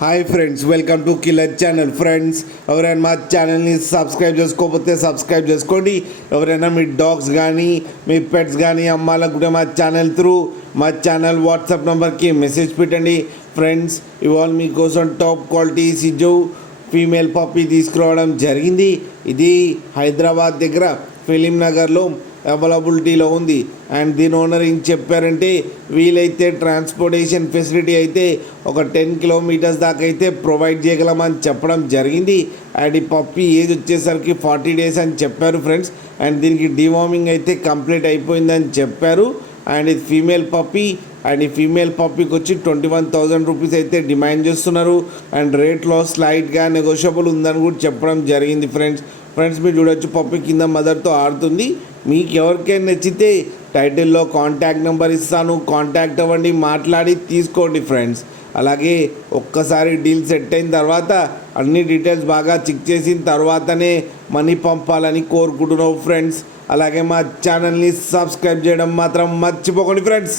Hi friends, welcome to killer channel. Friends, ఎవరైనా మా ఛానల్ని సబ్స్క్రైబ్ చేసుకోకపోతే సబ్స్క్రైబ్ చేసుకోండి. ఎవరైనా మీ డాగ్స్ కానీ మీ పెట్స్ కానీ అమ్మాలకు కూడా మా ఛానల్ త్రూ మా ఛానల్ వాట్సాప్ నెంబర్కి మెసేజ్ పెట్టండి. ఫ్రెండ్స్, ఇవాళ మీకోసం టాప్ క్వాలిటీ సిజో ఫీమేల్ పప్పీ తీసుకురావడం జరిగింది. ఇది హైదరాబాద్ దగ్గర ఫిలిం నగర్లో అవైలబిలిటీలో ఉంది. అండ్ దీని ఓనర్ ఏం చెప్పారంటే, వీలైతే ట్రాన్స్పోర్టేషన్ ఫెసిలిటీ అయితే ఒక 10 కిలోమీటర్స్ దాకా అయితే ప్రొవైడ్ చేయగలమని చెప్పడం జరిగింది. అండ్ ఈ పప్పీ ఏజ్ వచ్చేసరికి 40 డేస్ అని చెప్పారు ఫ్రెండ్స్. అండ్ దీనికి డివార్మింగ్ అయితే కంప్లీట్ అయిపోయిందని చెప్పారు. అండ్ ఇది ఫీమేల్ పప్పీ. అండ్ ఈ ఫీమేల్ పప్పీకి వచ్చి 21,000 రూపీస్ అయితే డిమాండ్ చేస్తున్నారు. అండ్ రేట్లో స్లైట్గా నెగోషియబుల్ ఉందని కూడా చెప్పడం జరిగింది ఫ్రెండ్స్. మీరు చూడొచ్చు, పప్పీ కింద మదర్తో ఆడుతుంది. మీకు ఎవరికైనా నచ్చితే టైటిల్లో కాంటాక్ట్ నెంబర్ ఇస్తాను, కాంటాక్ట్ అవ్వండి, మాట్లాడి తీసుకోండి ఫ్రెండ్స్. అలాగే ఒక్కసారి డీల్ సెట్ అయిన తర్వాత అన్ని డీటెయిల్స్ బాగా చెక్ చేసిన తర్వాతనే మనీ పంపాలని కోరుకుంటున్నావు ఫ్రెండ్స్. అలాగే మా ఛానల్ని సబ్స్క్రైబ్ చేయడం మాత్రం మర్చిపోకండి ఫ్రెండ్స్.